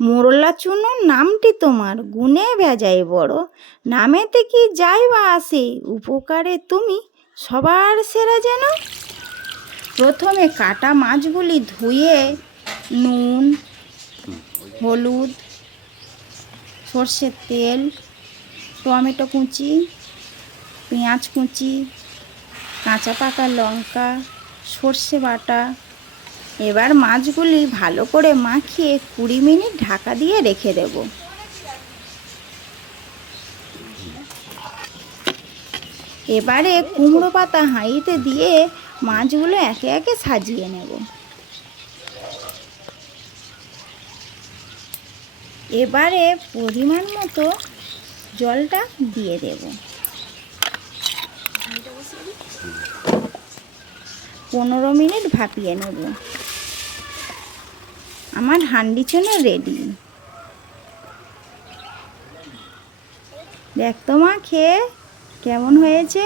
মোরলা চুনো নামটি তোমার গুণে ভেজাই বড়। নামেতে কি যাই বা আসে, উপকারে তুমি, সবার সেরা যেন? প্রথমে কাটা মাছগুলি ধুয়ে নুন, হলুদ, সর্ষের তেল, টমেটো কুচি, পেঁয়াজ কুচি, কাঁচা পাকা লঙ্কা, সর্ষে বাটা এবার মাছগুলি ভালো করে মাখিয়ে কুড়ি মিনিট ঢাকা দিয়ে রেখে দেব। এবারে কুমড়ো পাতা হাঁড়িতে দিয়ে মাছগুলো একে একে সাজিয়ে নেব। এবারে পরিমাণ মতো জলটা দিয়ে দেব। পনেরো মিনিট ভাপিয়ে নেব। আমার হান্ডি চুনো রেডি দেখ তো মা খেয়ে কেমন হয়েছে?